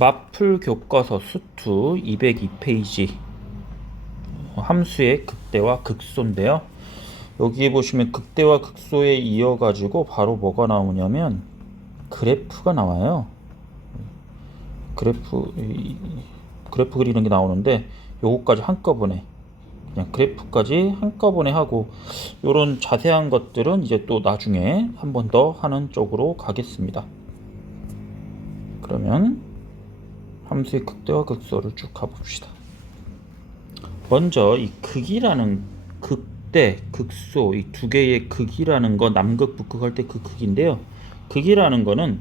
마플 교과서 수투 202페이지 함수의 극대와 극소인데요. 여기 보시면 극대와 극소에 이어가지고 바로 뭐가 나오냐면 그래프가 나와요. 그래프 이- 그래프 그리는 게 나오는데 요거까지 한꺼번에 그냥 그래프까지 한꺼번에 하고 요런 자세한 것들은 이제 또 나중에 한 번 더 하는 쪽으로 가겠습니다. 그러면 함수의 극대와 극소를 쭉 가봅시다. 먼저 이 극이라는 극대, 극소 이 두 개의 극이라는 거 남극, 북극 할 때 그 극인데요. 극이라는 거는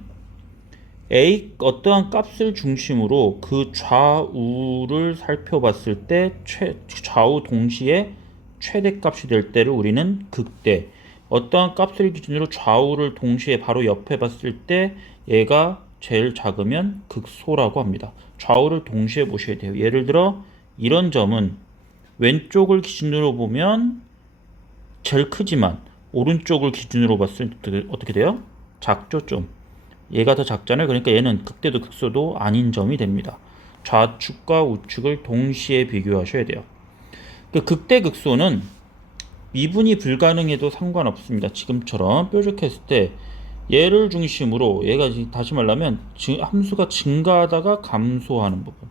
a 어떠한 값을 중심으로 그 좌우를 살펴봤을 때 최, 좌우 동시에 최대값이 될 때를 우리는 극대 어떠한 값을 기준으로 좌우를 동시에 바로 옆에 봤을 때 얘가 제일 작으면 극소라고 합니다. 좌우를 동시에 보셔야 돼요. 예를 들어 이런 점은 왼쪽을 기준으로 보면 제일 크지만 오른쪽을 기준으로 봤을 때 어떻게 돼요? 작죠 좀. 얘가 더 작잖아요. 그러니까 얘는 극대도 극소도 아닌 점이 됩니다. 좌측과 우측을 동시에 비교하셔야 돼요. 그 극대 극소는 미분이 불가능해도 상관없습니다. 지금처럼 뾰족했을 때 얘를 중심으로 얘가 다시 말하면 증- 함수가 증가하다가 감소하는 부분,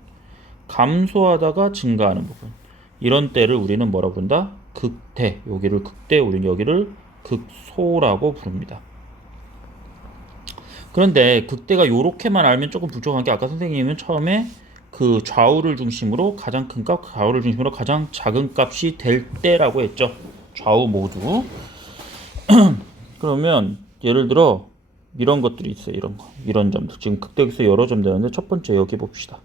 감소하다가 증가하는 부분 이런 때를 우리는 뭐라 부른다? 극대. 여기를 극대, 우리는 여기를 극소라고 부릅니다. 그런데 극대가 요렇게만 알면 조금 부족한 게 아까 선생님은 처음에 그 좌우를 중심으로 가장 큰 값, 좌우를 중심으로 가장 작은 값이 될 때라고 했죠. 좌우 모두. 그러면 예를 들어 이런 것들이 있어요. 이런 거. 이런 점들. 지금 극대에서 여러 점 되는데 첫 번째 여기 봅시다.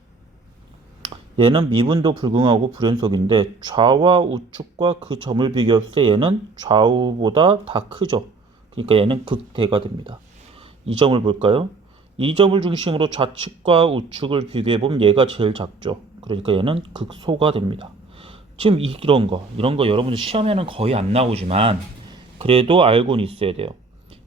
얘는 미분도 불응하고 불연속인데 좌와 우측과 그 점을 비교했을 때 얘는 좌우보다 다 크죠. 그러니까 얘는 극대가 됩니다. 이 점을 볼까요? 이 점을 중심으로 좌측과 우측을 비교해 보면 얘가 제일 작죠. 그러니까 얘는 극소가 됩니다. 지금 이런 거, 이런 거 여러분들 시험에는 거의 안 나오지만 그래도 알고는 있어야 돼요.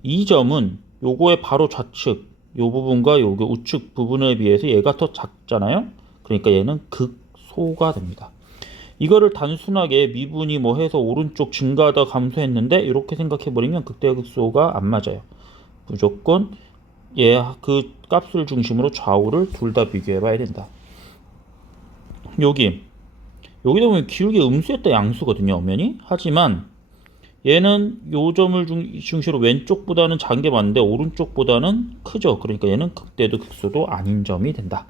이 점은 요거의 바로 좌측 요 부분과 요게 우측 부분에 비해서 얘가 더 작잖아요. 그러니까 얘는 극소가 됩니다. 이거를 단순하게 미분이 뭐 해서 오른쪽 증가하다 감소했는데 이렇게 생각해 버리면 극대 극소가 안 맞아요. 무조건 얘 그 값을 중심으로 좌우를 둘 다 비교해 봐야 된다. 여기 여기다 보면 기울기 음수였다 양수거든요, 엄연히. 하지만 얘는 요 점을 중, 중심으로 왼쪽보다는 작은 게 맞는데 오른쪽보다는 크죠. 그러니까 얘는 극대도 극소도 아닌 점이 된다.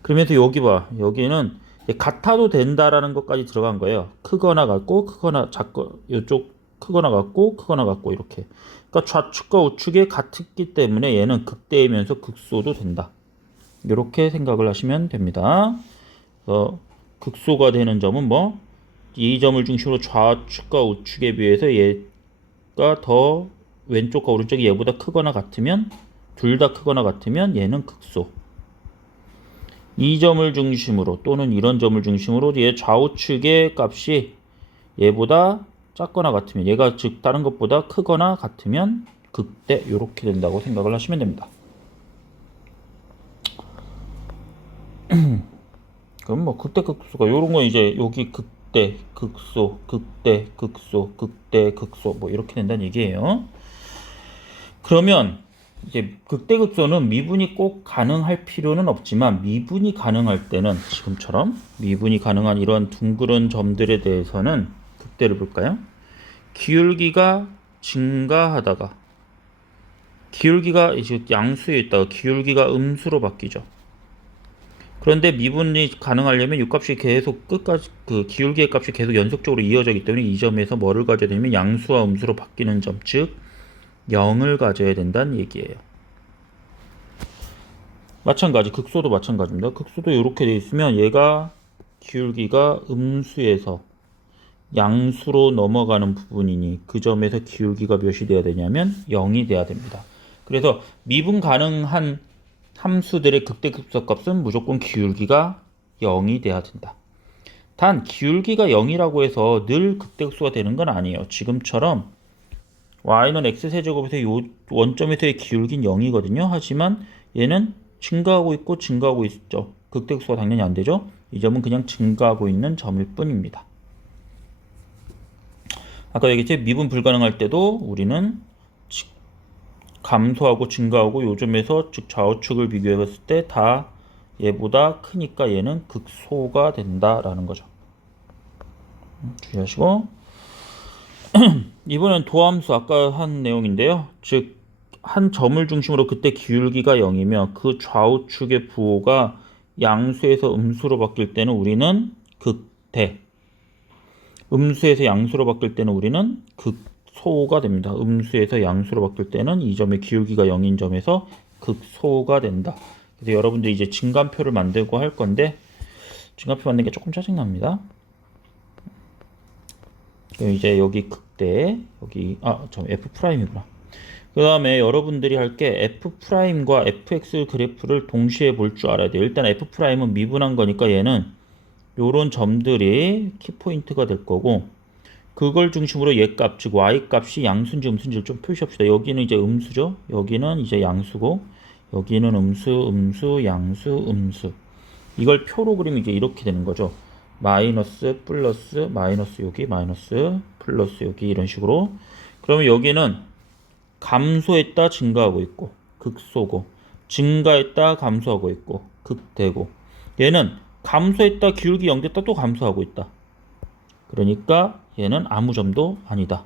그러면서 여기 봐. 여기는 같아도 된다라는 것까지 들어간 거예요. 크거나 같고 크거나 작고 이쪽 크거나 같고 크거나 같고 이렇게. 그러니까 좌측과 우측이 같기 때문에 얘는 극대이면서 극소도 된다. 이렇게 생각을 하시면 됩니다. 그래서 극소가 되는 점은 뭐? 이 점을 중심으로 좌측과 우측에 비해서 얘가 더 왼쪽과 오른쪽이 얘보다 크거나 같으면 둘 다 크거나 같으면 얘는 극소. 이 점을 중심으로 또는 이런 점을 중심으로 얘 좌우측의 값이 얘보다 작거나 같으면 얘가 즉 다른 것보다 크거나 같으면 극대 이렇게 된다고 생각을 하시면 됩니다. 그럼 뭐 극대 극소가 이런 거 이제 여기 극 대 극소 극대 극소 극대 극소 뭐 이렇게 된다는 얘기예요. 그러면 이제 극대 극소는 미분이 꼭 가능할 필요는 없지만 미분이 가능할 때는 지금처럼 미분이 가능한 이런 둥그런 점들에 대해서는 극대를 볼까요? 기울기가 증가하다가 기울기가 이제 양수에 있다가 기울기가 음수로 바뀌죠. 그런데 미분이 가능하려면 이 값이 계속 끝까지 그 기울기의 값이 계속 연속적으로 이어지기 때문에 이 점에서 뭐를 가져야 되냐면 양수와 음수로 바뀌는 점, 즉 0을 가져야 된다는 얘기예요. 마찬가지 극소도 마찬가지입니다. 극소도 이렇게 돼 있으면 얘가 기울기가 음수에서 양수로 넘어가는 부분이니 그 점에서 기울기가 몇이 돼야 되냐면 0이 돼야 됩니다. 그래서 미분 가능한 함수들의 극대극소 값은 무조건 기울기가 0이 돼야 된다. 단 기울기가 0이라고 해서 늘 극대극소가 되는 건 아니에요. 지금처럼 y는 x 세제곱에서 요 원점에서의 기울기는 0이거든요. 하지만 얘는 증가하고 있고 증가하고 있죠. 극대극소가 당연히 안 되죠. 이 점은 그냥 증가하고 있는 점일 뿐입니다. 아까 얘기했지 미분 불가능할 때도 우리는 지- 감소하고 증가하고 요점에서 즉 좌우측을 비교해 봤을 때 다 얘보다 크니까 얘는 극소가 된다라는 거죠. 음, 주의하시고 이번엔 도함수 아까 한 내용인데요. 즉 한 점을 중심으로 그때 기울기가 0이며 그 좌우축의 부호가 양수에서 음수로 바뀔 때는 우리는 극대 음수에서 양수로 바뀔 때는 우리는 극 소가 됩니다. 음수에서 양수로 바뀔 때는 이 점의 기울기가 0인 점에서 극소가 된다. 그래서 여러분들 이제 증감표를 만들고 할 건데 증감표 만드는 게 조금 짜증납니다. 그럼 이제 여기 극대 여기 아저 f 프라임이구나. 그 다음에 여러분들이 할 게 f 프라임과 fx 그래프를 동시에 볼 줄 알아야 돼요. 일단 f 프라임은 미분한 거니까 얘는 요런 점들이 키포인트가 될 거고 그걸 중심으로 얘 값, 즉 y 값이 양수인지 음수인지를 좀 표시합시다. 여기는 이제 음수죠. 여기는 이제 양수고 여기는 음수, 음수, 양수, 음수. 이걸 표로 그리면 이제 이렇게 되는 거죠. 마이너스, 플러스, 마이너스 여기, 마이너스, 플러스 여기 이런 식으로. 그러면 여기는 감소했다 증가하고 있고 극소고 증가했다 감소하고 있고 극대고 얘는 감소했다 기울기 0됐다 또 감소하고 있다. 그러니까 얘는 아무 점도 아니다.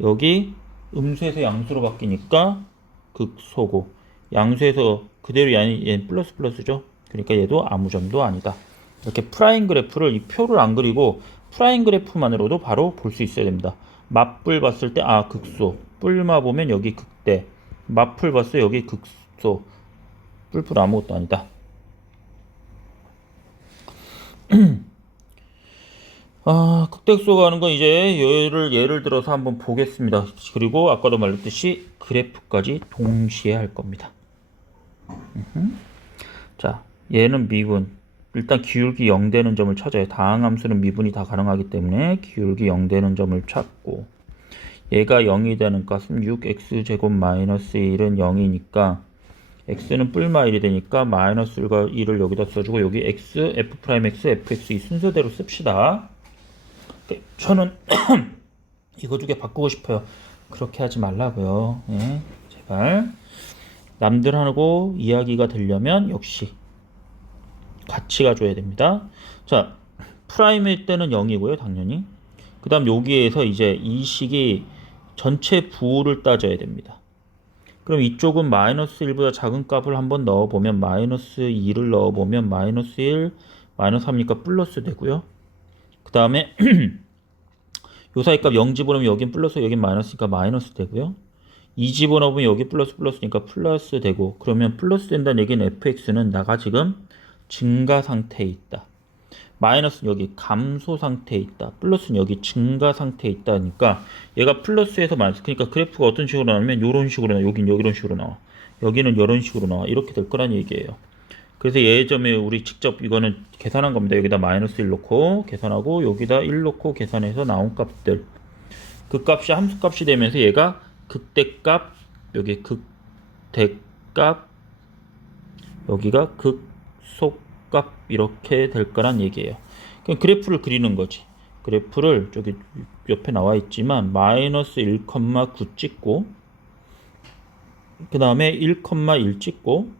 여기 음수에서 양수로 바뀌니까 극소고 양수에서 그대로 얘는 플러스 플러스죠. 그러니까 얘도 아무 점도 아니다. 이렇게 프라임 그래프를 이 표를 안 그리고 프라임 그래프만으로도 바로 볼 수 있어야 됩니다. 맞불 봤을 때 아 극소 뿔마 보면 여기 극대 맞풀 봤어요 여기 극소 뿔뿔 아무것도 아니다. 아, 극대수가 하는 건 이제 예를 예를 들어서 한번 보겠습니다. 그리고 아까도 말했듯이 그래프까지 동시에 할 겁니다. 음흠. 자, 얘는 미분. 일단 기울기 0 되는 점을 찾아요. 다항함수는 미분이 다 가능하기 때문에 기울기 0 되는 점을 찾고 얘가 0이 되는 값은 6x제곱 마이너스 1은 0이니까 x는 뿔마 1이 되니까 마이너스 1과 1을 여기다 써주고 여기 x, f 프라임 x, fx 이 순서대로 씁시다. 네, 저는 이거 두 개 바꾸고 싶어요. 그렇게 하지 말라고요. 예, 제발. 남들하고 이야기가 되려면 역시 같이 가줘야 됩니다. 자, 프라임일 때는 0이고요, 당연히. 그 다음 여기에서 이제 이 식이 전체 부호를 따져야 됩니다. 그럼 이쪽은 마이너스 1보다 작은 값을 한번 넣어보면 마이너스 2를 넣어보면 마이너스 1, 마이너스 3이니까 플러스 되고요. 그 다음에 요 사이 값 0 집어넣으면 여긴 플러스 여긴 마이너스니까 마이너스 되고요. 2 집어넣으면 여기 플러스 플러스니까 플러스 되고 그러면 플러스 된다는 얘기는 fx는 나가 지금 증가 상태에 있다. 마이너스는 여기 감소 상태에 있다. 플러스는 여기 증가 상태에 있다니까 얘가 플러스에서 마이너스 그러니까 그래프가 어떤 식으로 나오면 이런 식으로 나와. 여긴 이런 식으로 나와. 여기는 이런 식으로 나와. 이렇게 될 거란 얘기예요. 그래서 예점에 우리 직접 이거는 계산한 겁니다. 여기다 마이너스 1 놓고 계산하고 여기다 1 놓고 계산해서 나온 값들 그 값이 함수 값이 되면서 얘가 극대값 여기 극대값 여기가 극소값 이렇게 될 거란 얘기예요. 그럼 그래프를 그리는 거지. 그래프를 저기 옆에 나와 있지만 마이너스 1,9 찍고 그 다음에 1,1 찍고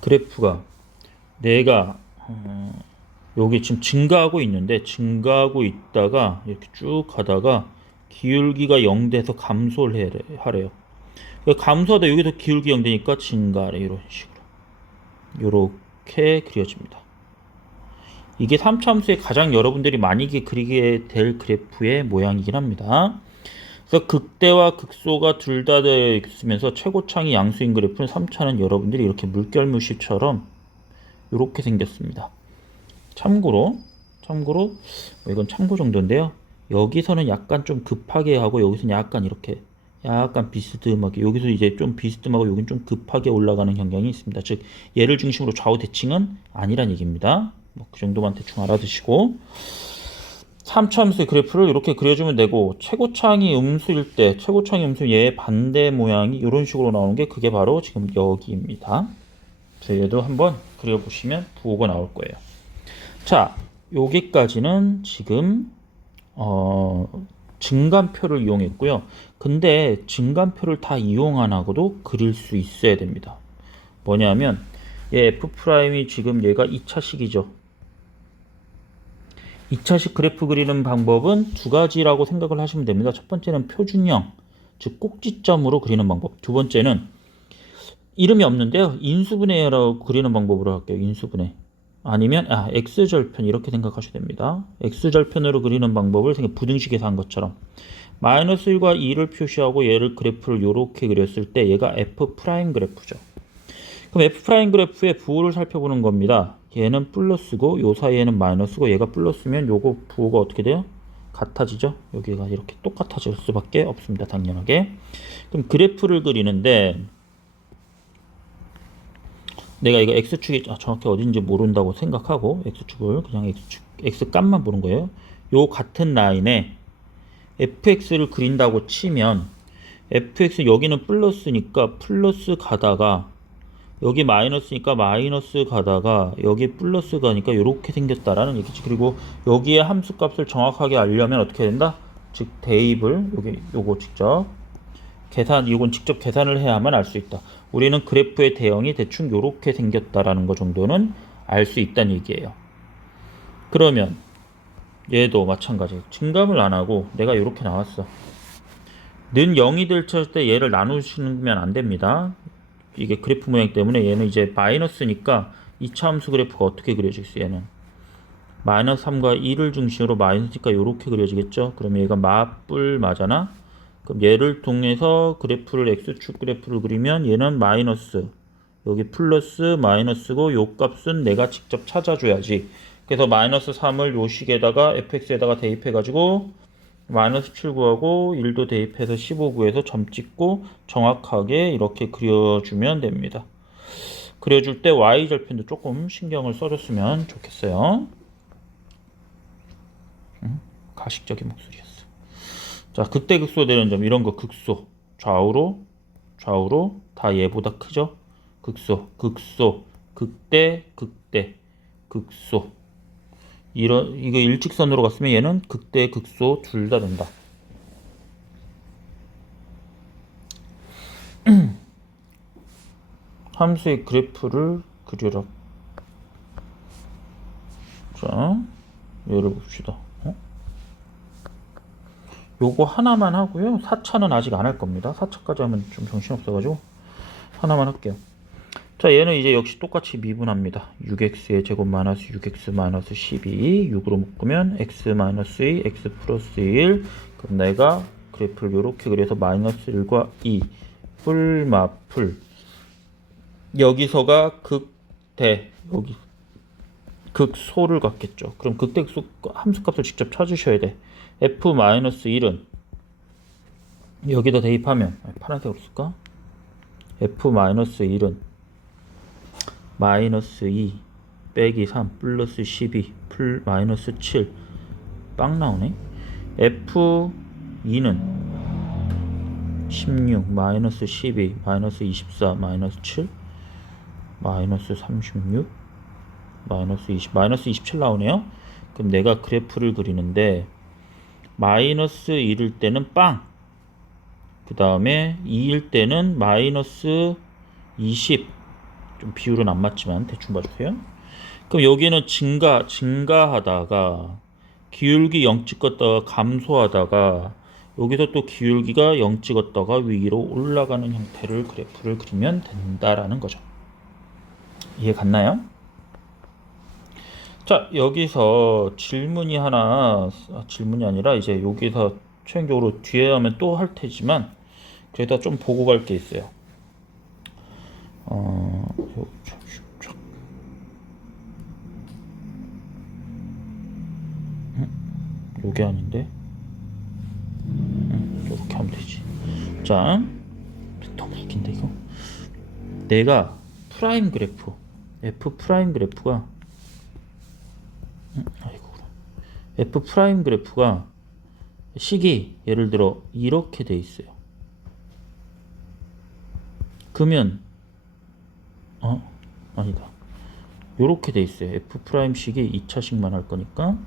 그래프가 내가 어, 여기 지금 증가하고 있는데 증가하고 있다가 이렇게 쭉 가다가 기울기가 0 돼서 감소를 해래, 하래요. 그러니까 감소하다 여기서 기울기 0 되니까 증가하래 이런 식으로 이렇게 그려집니다. 이게 3차함수의 가장 여러분들이 많이 그리게 될 그래프의 모양이긴 합니다. 그래서 극대와 극소가 둘다 있으면서 최고창이 양수인 그래프는 3차는 여러분들이 이렇게 물결무시처럼 이렇게 생겼습니다. 참고로 참고로 뭐 이건 참고 정도인데요. 여기서는 약간 좀 급하게 하고 여기서는 약간 이렇게 약간 비스듬하게 여기서 이제 좀 비스듬하고 여긴 좀 급하게 올라가는 경향이 있습니다. 즉 얘를 중심으로 좌우 대칭은 아니란 얘기입니다. 뭐 그 정도만 대충 알아두시고 3차함수의 그래프를 이렇게 그려주면 되고 최고창이 음수일 때 최고창이 음수 얘의 반대 모양이 이런 식으로 나오는 게 그게 바로 지금 여기입니다. 그래서 얘도 한번 그려보시면 부호가 나올 거예요. 자, 여기까지는 지금 어, 증간표를 이용했고요. 근데 증간표를 다 이용 안 하고도 그릴 수 있어야 됩니다. 뭐냐면 얘 F'이 지금 얘가 2차식이죠. 2차식 그래프 그리는 방법은 두 가지라고 생각을 하시면 됩니다. 첫 번째는 표준형, 즉 꼭지점으로 그리는 방법. 두 번째는 이름이 없는데요. 인수분해라고 그리는 방법으로 할게요. 인수분해. 아니면 아, x절편 이렇게 생각하셔도 됩니다. x절편으로 그리는 방법을 생각 부등식에서 한 것처럼 마이너스 1과 2를 표시하고 얘를 그래프를 이렇게 그렸을 때 얘가 f 프라임 그래프죠. 그럼 f 프라임 그래프의 부호를 살펴보는 겁니다. 얘는 플러스고 요 사이에는 마이너스고 얘가 플러스면 요거 부호가 어떻게 돼요? 같아지죠? 여기가 이렇게 똑같아질 수밖에 없습니다. 당연하게. 그럼 그래프를 그리는데 내가 이거 x축이 아, 정확히 어딘지 모른다고 생각하고 x축을 그냥 x축 x 값만 보는 거예요. 요 같은 라인에 fx를 그린다고 치면 fx 여기는 플러스니까 플러스 가다가 여기 마이너스니까 마이너스 가다가 여기 플러스 가니까 이렇게 생겼다라는 얘기지. 그리고 여기에 함수 값을 정확하게 알려면 어떻게 된다? 즉 대입을 여기 요거 직접 계산 이건 직접 계산을 해야만 알 수 있다. 우리는 그래프의 대형이 대충 이렇게 생겼다라는 거 정도는 알 수 있다는 얘기예요. 그러면 얘도 마찬가지. 증감을 안 하고 내가 이렇게 나왔어. 는 0이 될 때 얘를 나누시면 안 됩니다. 이게 그래프 모양 때문에 얘는 이제 마이너스니까 2차 함수 그래프가 어떻게 그려지겠어요? 얘는 마이너스 3과 2를 중심으로 마이너스니까 이렇게 그려지겠죠? 그럼 얘가 마뿔 맞아나? 그럼 얘를 통해서 그래프를 x축 그래프를 그리면 얘는 마이너스 여기 플러스 마이너스고 요 값은 내가 직접 찾아줘야지 그래서 마이너스 3을 요 식에다가 fx에다가 대입해 가지고 마이너스 7 구하고 1도 대입해서 15 구해서 점 찍고 정확하게 이렇게 그려주면 됩니다. 그려줄 때 y절편도 조금 신경을 써줬으면 좋겠어요. 음, 가식적인 목소리였어. 자, 극대 극소 되는 점 이런 거 극소 좌우로 좌우로 다 얘보다 크죠? 극소 극소 극대 극대 극소 이런 이거 일직선으로 갔으면 얘는 극대 극소 둘 다 된다. 함수의 그래프를 그려라. 자, 얘를 봅시다. 어? 요거 하나만 하고요. 4차는 아직 안 할 겁니다. 4차까지 하면 좀 정신없어가지고 하나만 할게요. 자, 얘는 이제 역시 똑같이 미분합니다. 6x의 제곱 마이너스 6x 마이너스 12 6으로 묶으면 x 마이너스 2, x 플러스 1 그럼 내가 그래프를 이렇게 그려서 마이너스 1과 2 풀마풀 여기서가 극대 여기 극소를 갖겠죠. 그럼 극대극소 함수값을 직접 찾으셔야 돼. f 마이너스 1은 여기다 대입하면 파란색으로 쓸까? f 마이너스 1은 마이너스 2 빼기 3 플러스 12풀 마이너스 7 빵 나오네. f2는 16 마이너스 12 마이너스 24 마이너스 7 마이너스 36 마이너스 20 마이너스 27 나오네요. 그럼 내가 그래프를 그리는데 마이너스 1일 때는 빵. 그 다음에 2일 때는 마이너스 20. 좀 비율은 안 맞지만 대충 봐주세요. 그럼 여기는 증가, 증가하다가 기울기 0 찍었다가 감소하다가 여기서 또 기울기가 0 찍었다가 위로 올라가는 형태를 그래프를 그리면 된다라는 거죠. 이해 갔나요? 자, 여기서 질문이 하나, 아, 질문이 아니라 이제 여기서 최종적으로 뒤에 하면 또 할 테지만, 그래도 좀 보고 갈 게 있어요. 어, 요게 아닌데? 음, 요렇게 하면 되지. 자, 너무 웃긴다, 이거. 내가 프라임 그래프, F 프라임 그래프가 음, 아이고 F 프라임 그래프가 식이 예를 들어 이렇게 돼 있어요. 그러면 어 아니다. 요렇게 돼 있어요. F 프라임 식이 2차식만 할 거니까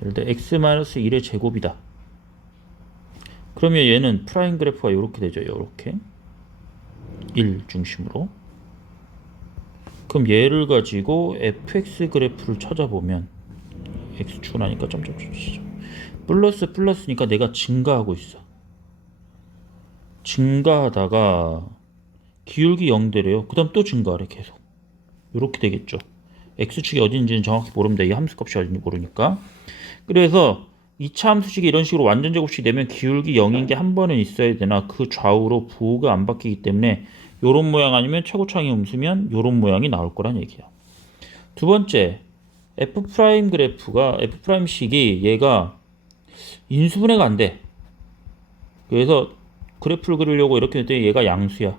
예를 들어 x-1의 제곱이다. 그러면 얘는 프라임 그래프가 요렇게 되죠. 요렇게 1 중심으로 그럼 얘를 가지고 fx 그래프를 찾아보면 x축은 하니까 점점점 치죠. 플러스 플러스니까 내가 증가하고 있어. 증가하다가 기울기 0대래요. 그 다음 또 증가하래 계속. 이렇게 되겠죠. x축이 어딘지는 정확히 모릅니다. 이 함수값이 어딘지 모르니까. 그래서 2차 함수식이 이런 식으로 완전 제곱식이 되면 기울기 0인 게 한 번은 있어야 되나 그 좌우로 부호가 안 바뀌기 때문에 요런 모양 아니면 최고차항이 음수면 요런 모양이 나올 거란 얘기야. 두 번째 f 프라임 그래프가 f 프라임 식이 얘가 인수분해가 안 돼. 그래서 그래프를 그리려고 이렇게 했더니 얘가 양수야.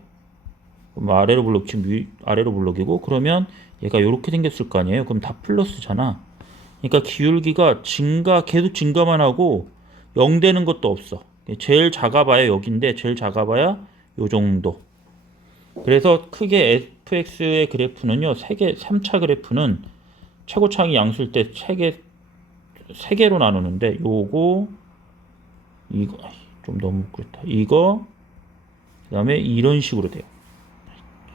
아래로 블록 지금 위, 아래로 블록이고 그러면 얘가 이렇게 생겼을 거 아니에요. 그럼 다 플러스잖아. 그러니까 기울기가 증가 계속 증가만 하고 0 되는 것도 없어. 제일 작아봐야 여기인데 제일 작아봐야 요 정도. 그래서 크게 fx의 그래프는요. 3개 3차 그래프는 최고차항이 양수일 때 3개 3개로 나누는데 요거 이거 좀 너무 그렇다. 이거 그다음에 이런 식으로 돼요.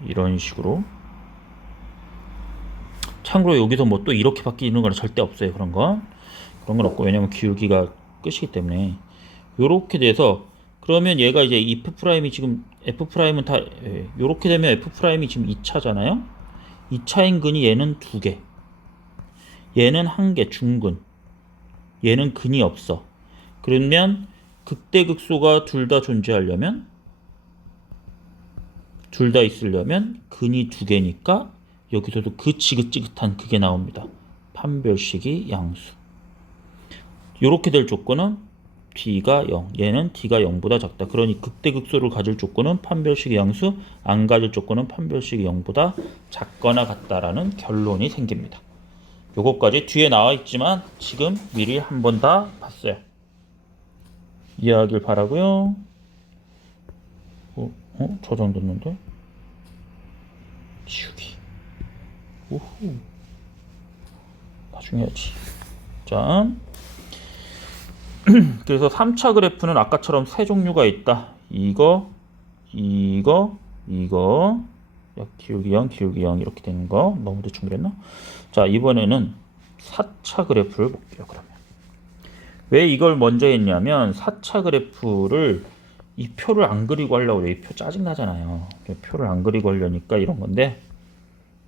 이런 식으로. 참고로 여기서 뭐 또 이렇게 바뀌는 건 절대 없어요. 그런 거. 그런 건 없고 왜냐면 기울기가 끝이기 때문에 요렇게 돼서 그러면 얘가 이제 if 프라임이 지금 f 프라임은 다 예, 요렇게 되면 f 프라임이 지금 2차잖아요. 2차인 근이 얘는 두 개. 얘는 한 개 중근. 얘는 근이 없어. 그러면 극대극소가 둘 다 존재하려면 둘 다 있으려면 근이 두 개니까 여기서도 그 지긋지긋한 그게 나옵니다. 판별식이 양수. 이렇게 될 조건은 d가 0, 얘는 d가 0보다 작다. 그러니 극대극소를 가질 조건은 판별식이 양수, 안 가질 조건은 판별식이 0보다 작거나 같다라는 결론이 생깁니다. 요거까지 뒤에 나와 있지만 지금 미리 한 번 다 봤어요. 이해하길 바라고요. 어, 어 저장됐는데? 지우기. 우후. 나중에 해야지. 자. 그래서 3차 그래프는 아까처럼 세 종류가 있다. 이거, 이거, 이거. 야, 기울기 0, 기울기 0 이렇게 되는 거. 너무 대충 그랬나? 자, 이번에는 4차 그래프를 볼게요. 그러면. 왜 이걸 먼저 했냐면 4차 그래프를 이 표를 안 그리고 하려고 그래. 이 표 짜증 나잖아요. 표를 안 그리고 하려니까 이런 건데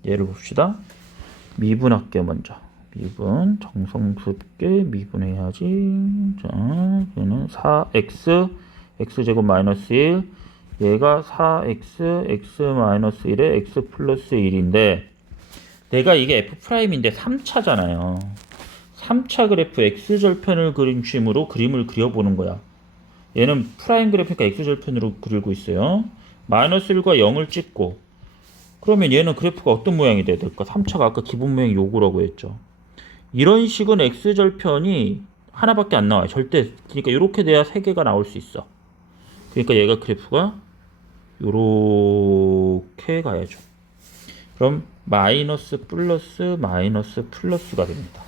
예를 봅시다. 미분할게 먼저. 미분 정성스럽게 미분해야지. 자, 얘는 4x x제곱 마이너스 1 얘가 4x x 마이너스 1에 x 플러스 1인데 내가 이게 f 프라임인데 3차잖아요. 3차 그래프 x절편을 그린 쉼으로 그림을 그려보는 거야. 얘는 프라임 그래프니까 x절편으로 그리고 있어요. 마이너스 1과 0을 찍고 그러면 얘는 그래프가 어떤 모양이 돼야 될까? 3차가 아까 기본 모양이 요거라고 했죠. 이런 식은 x절편이 하나밖에 안 나와요. 절대 그러니까 이렇게 돼야 세 개가 나올 수 있어. 그러니까 얘가 그래프가 요렇게 가야죠. 그럼 마이너스 플러스 마이너스 플러스가 됩니다.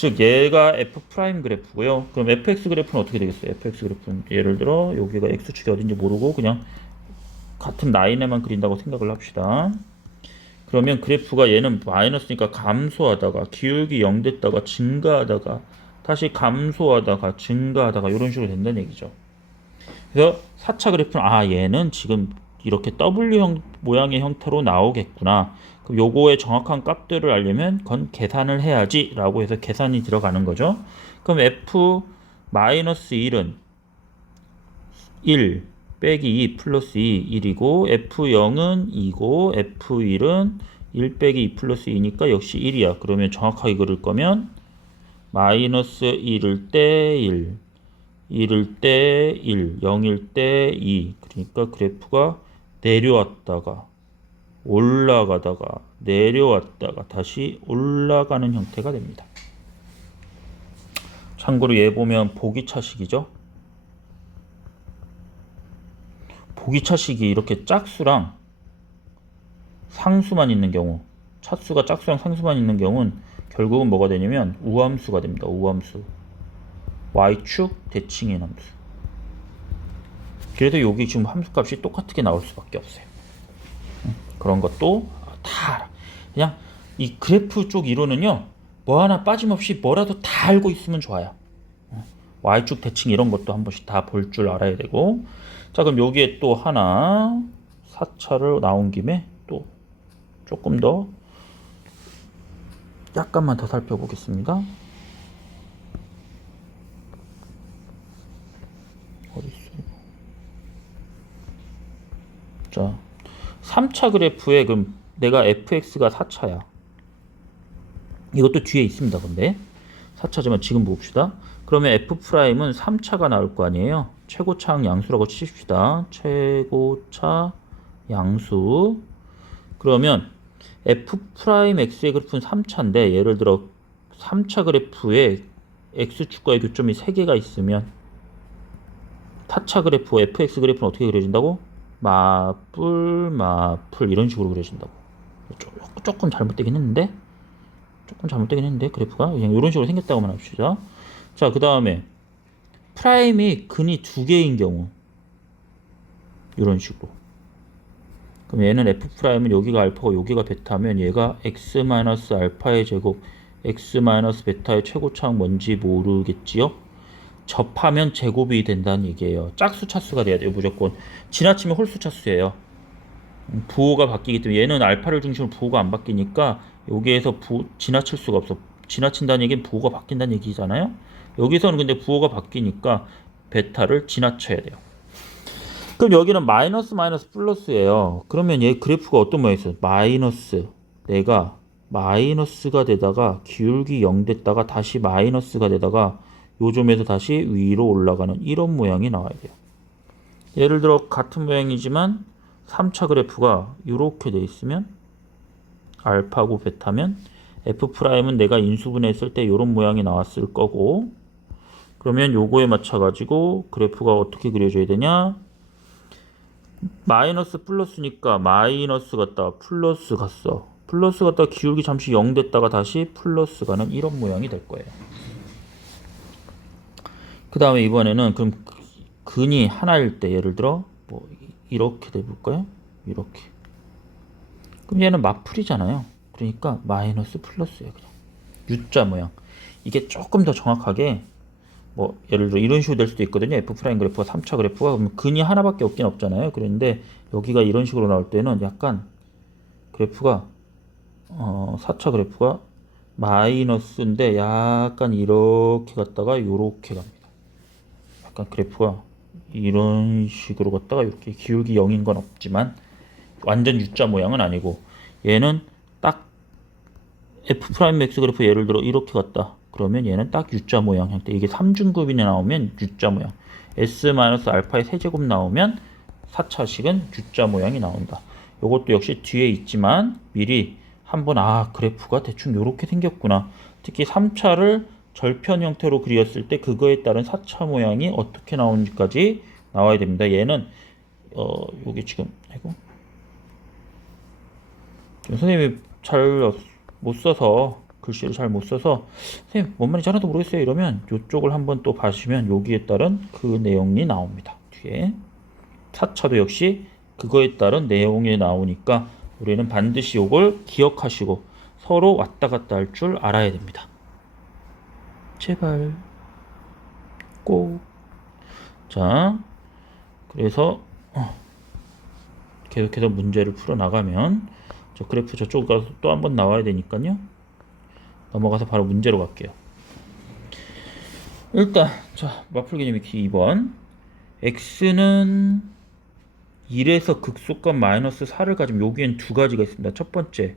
즉 얘가 f 프라임 그래프고요. 그럼 fx 그래프는 어떻게 되겠어요? fx 그래프는 예를 들어 여기가 x축이 어딘지 모르고 그냥 같은 라인에만 그린다고 생각을 합시다. 그러면 그래프가 얘는 마이너스니까 감소하다가 기울기 0 됐다가 증가하다가 다시 감소하다가 증가하다가 이런 식으로 된다는 얘기죠. 그래서 4차 그래프는 아 얘는 지금 이렇게 W형 모양의 형태로 나오겠구나. 요거의 정확한 값들을 알려면 그건 계산을 해야지 라고 해서 계산이 들어가는 거죠. 그럼 F 마이너스 1은 1 빼기 2 플러스 2 1이고 F0은 2고 F1은 1 빼기 2 플러스 2니까 역시 1이야. 그러면 정확하게 그릴 거면 마이너스 1을 때 1, 1을 때 1, 0일 때 2. 그러니까 그래프가 내려왔다가 올라가다가 내려왔다가 다시 올라가는 형태가 됩니다. 참고로 얘 보면 보기차식이죠. 보기차식이 이렇게 짝수랑 상수만 있는 경우, 차수가 짝수랑 상수만 있는 경우는 결국은 뭐가 되냐면 우함수가 됩니다. 우함수. y축 대칭의 함수. 그래도 여기 지금 함수값이 똑같게 나올 수밖에 없어요. 음, 그런 것도 다 알아. 그냥 이 그래프 쪽 이론은요. 뭐 하나 빠짐없이 뭐라도 다 알고 있으면 좋아요. 어, y축 대칭 이런 것도 한 번씩 다 볼 줄 알아야 되고. 자, 그럼 여기에 또 하나 4차를 나온 김에 또 조금 더 약간만 더 살펴보겠습니다. 어디 있어? 자, 3차 그래프에 그럼 내가 fx가 4차야. 이것도 뒤에 있습니다. 근데 4차지만 지금 봅시다. 그러면 f'은 3차가 나올 거 아니에요. 최고차항 양수라고 칩시다. 최고차 양수. 그러면 f'x의 그래프는 3차인데 예를 들어 3차 그래프에 x축과의 교점이 3개가 있으면 타차 그래프, fx 그래프는 어떻게 그려진다고? 마뿔, 마뿔 이런 식으로 그려진다고. 조금, 조금 잘못되긴 했는데 조금 잘못되긴 했는데 그래프가 그냥 이런 식으로 생겼다고만 합시다. 자, 그 다음에 프라임이 근이 두 개인 경우 이런 식으로. 그럼 얘는 f 프라임은 여기가 알파고 여기가 베타면 얘가 x 마이너스 알파의 제곱 x 마이너스 베타의 최고차항 뭔지 모르겠지요? 접하면 제곱이 된다는 얘기예요. 짝수 차수가 돼야 돼요, 무조건. 지나치면 홀수 차수예요. 음, 부호가 바뀌기 때문에 얘는 알파를 중심으로 부호가 안 바뀌니까 여기에서 부, 지나칠 수가 없어. 지나친다는 얘기는 부호가 바뀐다는 얘기잖아요. 여기서는 근데 부호가 바뀌니까 베타를 지나쳐야 돼요. 그럼 여기는 마이너스 마이너스 플러스예요. 그러면 얘 그래프가 어떤 모양이 있어요? 마이너스 내가 마이너스가 되다가 기울기 0 됐다가 다시 마이너스가 되다가 요점에서 다시 위로 올라가는 이런 모양이 나와야 돼요. 예를 들어 같은 모양이지만 3차 그래프가 이렇게 돼 있으면 알파고 베타면 f 프라임은 내가 인수분해했을 때 이런 모양이 나왔을 거고 그러면 요거에 맞춰 가지고 그래프가 어떻게 그려져야 되냐? 마이너스 플러스니까 마이너스 갔다가 플러스 갔어. 플러스 갔다가 기울기 잠시 0 됐다가 다시 플러스 가는 이런 모양이 될 거예요 그 다음에 이번에는 그럼 근이 하나일 때 예를 들어 뭐 이렇게 돼 볼까요 이렇게 그럼 얘는 마풀이잖아요. 그러니까 마이너스 플러스예요. 그냥 U자 모양. 이게 조금 더 정확하게 뭐 예를 들어 이런 식으로 될 수도 있거든요. F 프라임 그래프가 3차 그래프가 그러면 근이 하나밖에 없긴 없잖아요. 그런데 여기가 이런 식으로 나올 때는 약간 그래프가 어 4차 그래프가 마이너스인데 약간 이렇게 갔다가 이렇게 갑니다. 약간 그래프가 이런 식으로 갔다가 이렇게 기울기 0인 건 없지만 완전 U자 모양은 아니고 얘는 딱 F 프라임 X 그래프 예를 들어 이렇게 갔다. 그러면 얘는 딱 U자 모양 형태. 이게 3중급이 나오면 U자 모양. S 마이너스 알파의 세제곱 나오면 4차식은 U자 모양이 나온다. 이것도 역시 뒤에 있지만 미리 한번 아 그래프가 대충 이렇게 생겼구나. 특히 3차를 절편 형태로 그렸을 때 그거에 따른 4차 모양이 어떻게 나오는지까지 나와야 됩니다. 얘는 어 여기 지금 아이고. 선생님이 잘 못 써서 글씨를 잘 못 써서 선생님 뭔 말인지 하나도 모르겠어요. 이러면 이쪽을 한번 또 봐주시면 여기에 따른 그 내용이 나옵니다. 뒤에. 4차도 역시 그거에 따른 내용이 나오니까 우리는 반드시 이걸 기억하시고 서로 왔다 갔다 할 줄 알아야 됩니다 제발 꼭 자 그래서 어, 계속해서 문제를 풀어 나가면 저 그래프 저쪽 가서 또 한 번 나와야 되니까요. 넘어가서 바로 문제로 갈게요. 일단 자 마플 개념 익히 2번 x는 1에서 극소값 마이너스 4를 가지면 여기엔 두 가지가 있습니다. 첫 번째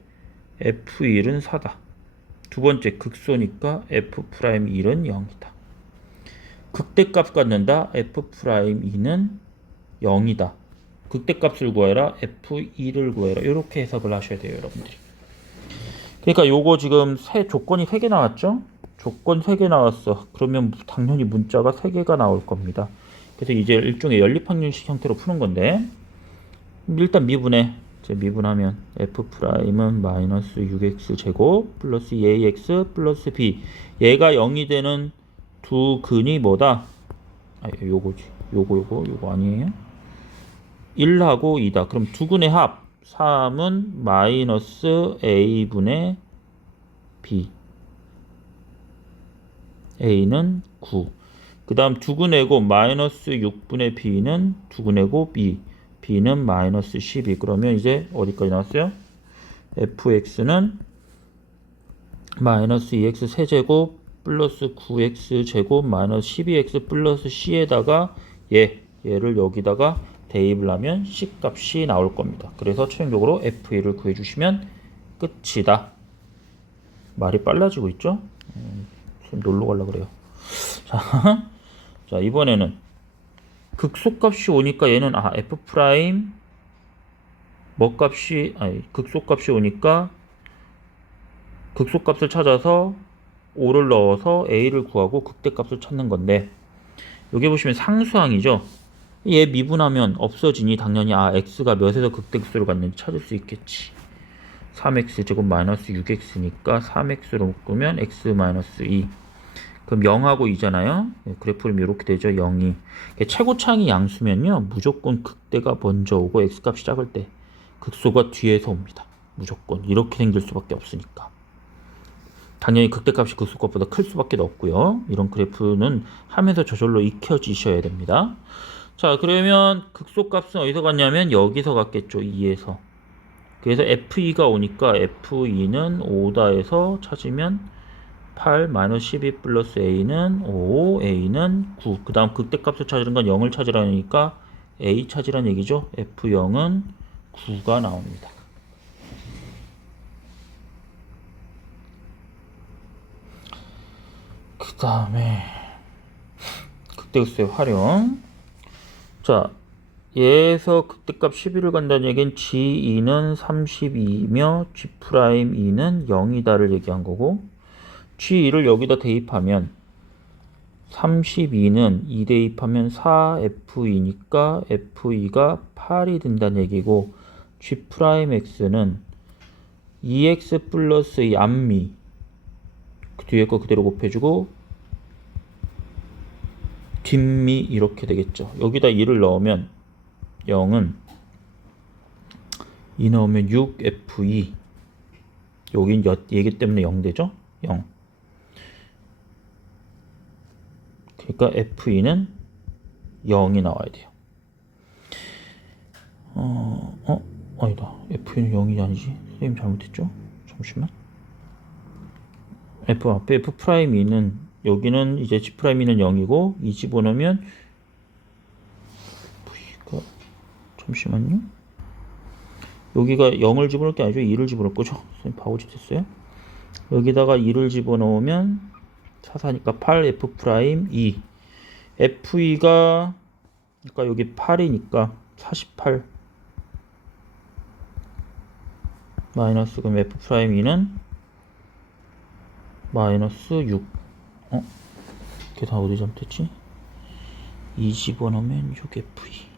f1은 4다. 두 번째 극소니까 f'1은 0이다. 극대값 갖는다 f'2는 0이다. 극대값을 구해라 f2를 구해라 이렇게 해석을 하셔야 돼요 여러분들이 그러니까 요거 지금 세 조건이 세개 나왔죠 조건 3개 나왔어. 그러면 당연히 문자가 3개가 나올 겁니다. 그래서 이제 일종의 연립항률식 형태로 푸는 건데 일단 미분해. 이제 미분하면 f 프라임은 마이너스 6x 제곱 플러스 2ax 플러스 b 얘가 0이 되는 두 근이 뭐다? 아 요거지. 요거 요거 요거 아니에요? 1하고 2다. 그럼 두 근의 합 3은 마이너스 a분의 b a는 9. 그 다음 두근의고 마이너스 6분의 b는 두근의고 b b는 마이너스 12 그러면 이제 어디까지 나왔어요? fx는 마이너스 2x 세제곱 플러스 9x 제곱 마이너스 12x 플러스 c에다가 얘 얘를 여기다가 대입을 하면 c 값이 나올 겁니다. 그래서 최종적으로 f1을 구해주시면 끝이다. 말이 빨라지고 있죠? 음, 좀 놀러 가려 그래요. 자, 자 이번에는 극소값이 오니까 얘는 아 f 프라임 뭐 값이 아니 극소값이 오니까 극소값을 찾아서 5를 넣어서 a를 구하고 극대값을 찾는 건데 여기 보시면 상수항이죠. 얘 미분하면 없어지니 당연히 아 x가 몇에서 극대수를 갖는지 찾을 수 있겠지. 3x 제곱 마이너스 6x니까 3x로 묶으면 x 마이너스 2 그럼 0하고 2잖아요. 그래프는 이렇게 되죠 0이. 최고차항이 양수면요 무조건 극대가 먼저 오고 x값이 작을 때 극소가 뒤에서 옵니다. 무조건. 이렇게 생길 수밖에 없으니까. 당연히 극대값이 극소값보다 클 수밖에 없고요. 이런 그래프는 하면서 저절로 익혀지셔야 됩니다. 자 그러면 극소값은 어디서 갔냐면 여기서 갔겠죠 2에서. 그래서 F2가 오니까 F2는 5다에서 찾으면 8 마이너스 12 플러스 A는 5, A는 9. 그 다음 극대값을 찾으는 건 0을 찾으라니까 A 찾으란 얘기죠. F0은 9가 나옵니다. 그 다음에 극대극소의 활용. 자, 얘에서 극대값 11을 간다는 얘기는 G2는 32며 G'2는 0이다를 얘기한 거고 G2를 여기다 대입하면 32는 2 대입하면 4F2니까 F2가 8이 된다는 얘기고 G'X는 2X 플러스 이 앞미 그 뒤에 거 그대로 곱해주고 뒷미 이렇게 되겠죠. 여기다 2를 넣으면 0은 2 넣으면 6F2 여긴 얘기 때문에 0 되죠? 0 그러니까 F2는 0이 나와야 돼요. 어, 어, 아니다. F2는 0이 아니지. 선생님 잘못했죠? 잠시만. F 앞에 F 프라임 2는 여기는 이제 G 프라임 2는 0이고 이 집어넣으면 V가 잠시만요. 여기가 0을 집어넣을 게 아니죠. 2를 집어넣을 거죠. 선생님 바보짓 했어요. 여기다가 2를 집어넣으면 4사니까 8 F 프라임 2 F2가 그러니까 여기 8이니까 48 마이너스 그럼 F 프라임 2는 마이너스 6 어? 계산 어디 잘못했지? 2 집어넣으면 6F2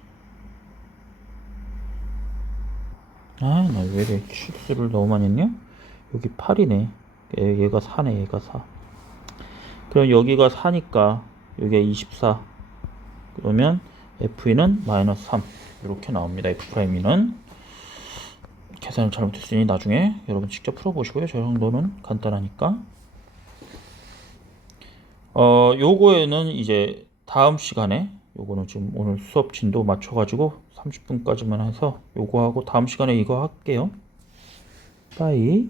아, 나 왜 이래 실수를 너무 많이 했냐? 여기 8이네. 얘, 얘가 4네, 얘가 4. 그럼 여기가 4니까 여기가 24 그러면 F2는 마이너스 3 이렇게 나옵니다. F'는. 계산을 잘못했으니 나중에 여러분 직접 풀어보시고요. 저 정도는 간단하니까. 어 요거에는 이제 다음 시간에 요거는 지금 오늘 수업 진도 맞춰가지고 30분까지만 해서 요거 하고 다음 시간에 이거 할게요. 빠이